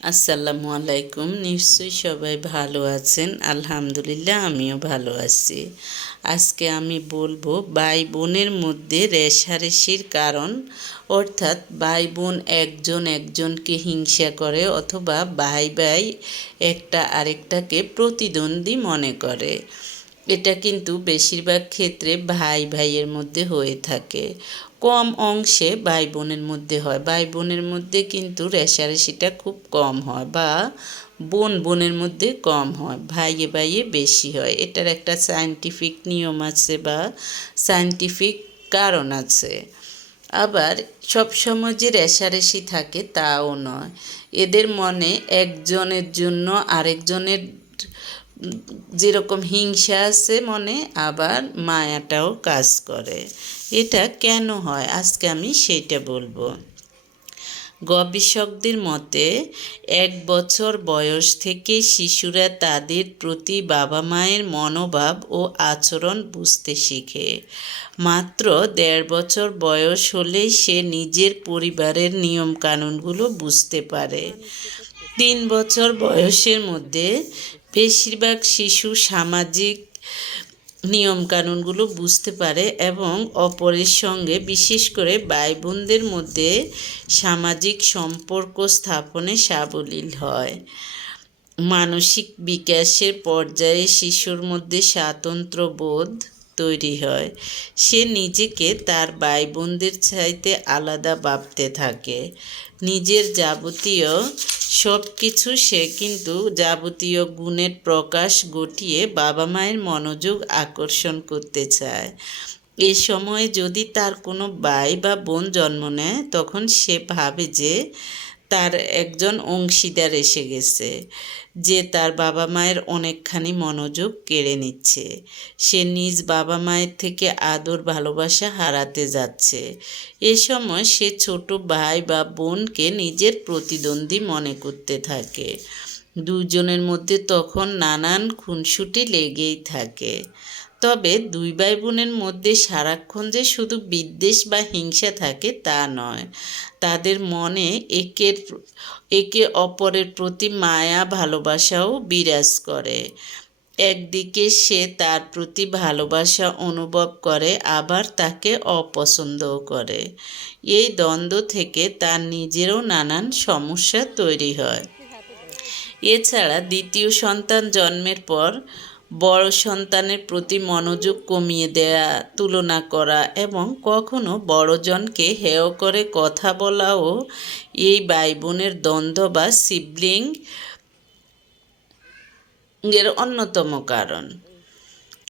আসসালামু আলাইকুম। নিশ্চয়ই সবাই ভালো আছেন। আলহামদুলিল্লাহ আমিও ভালো আছি। আজকে আমি বলবো ভাই বোনের মধ্যে রেষারেষির কারণ, অর্থাৎ ভাই বোন একজন একজনকে হিংসা করে অথবা ভাই ভাই একটা আরেকটাকে প্রতিদ্বন্দ্বী মনে করে। এটা কিন্তু বেশিরভাগ ক্ষেত্রে ভাই ভাইয়ের মধ্যে হয়ে থাকে, কম অংশে ভাই বোনের মধ্যে হয়। ভাই বোনের মধ্যে কিন্তু রেষারেষিটা খুব কম হয়, বা বোন বোনের মধ্যে কম হয়, ভাইয়ে ভাইয়ে বেশি হয়। এটার একটা সায়েন্টিফিক নিয়ম আছে বা সায়েন্টিফিক কারণ আছে। আবার সবসময় যে রেষারেষি থাকে তাও নয়। এদের মনে একজনের জন্য আরেকজনের যেরকম হিংসা আছে মনে, আবার মায়াটাও কাজ করে। এটা কেন হয় আজকে আমি সেটা বলবো। গবেষকদের মতে 1 বছর বয়স থেকে শিশুরা তাদের প্রতি বাবা মায়ের মনোভাব ও আচরণ বুঝতে শিখে। মাত্র 1.5 বছর বয়স হলেই সে নিজের পরিবারের নিয়মকানুনগুলো বুঝতে পারে। 3 বছর বয়সের মধ্যে বেশিরভাগ শিশু সামাজিক নিয়মকানুনগুলো বুঝতে পারে এবং অপরের সঙ্গে, বিশেষ করে ভাই বোনদের মধ্যে সামাজিক সম্পর্ক স্থাপনে সাবলীল হয়। মানসিক বিকাশের পর্যায়ে শিশুর মধ্যে স্বাতন্ত্র্যবোধ তৈরি হয়। সে নিজেকে তার ভাই বোনদের চাইতে আলাদা ভাবতে থাকে। নিজের যাবতীয় সব কিছু সে কিন্তু যাবতীয় গুণের প্রকাশ ঘটিয়ে বাবা মায়ের মনোযোগ আকর্ষণ করতে চায়। এ সময়ে যদি তার কোনো ভাই বা বোন জন্ম নেয়, তখন সে ভাবে যে তার একজন অংশীদার এসে গেছে, যে তার বাবা মায়ের অনেকখানি মনোযোগ কেড়ে নিচ্ছে। সে নিজ বাবা মায়ের থেকে আদর ভালোবাসা হারাতে যাচ্ছে। এ সময় সে ছোট ভাই বা বোনকে নিজের প্রতিদ্বন্দ্বী মনে করতে থাকে। দুজনের মধ্যে তখন নানান খুনসুটি লেগেই থাকে। তবে দুই ভাই বোনের মধ্যে সারাক্ষণ যে শুধু বিদ্বেষ বা হিংসা থাকে তা নয়। তাদের মনে একে অপরের প্রতি মায়া ভালোবাসাও বিরাজ করে। একদিকে সে তার প্রতি ভালোবাসা অনুভব করে, আবার তাকে অপছন্দও করে। এই দ্বন্দ্ব থেকে তার নিজেরও নানান সমস্যা তৈরি হয়। এছাড়া দ্বিতীয় সন্তান জন্মের পর বড় সন্তানের প্রতি মনোযোগ কমিয়ে দেয়া, তুলনা করা এবং কখনো বড়জনকে হেয় করে কথা বলাও এই ভাই বোনের দ্বন্দ্ব বা সিবলিং এর অন্যতম কারণ।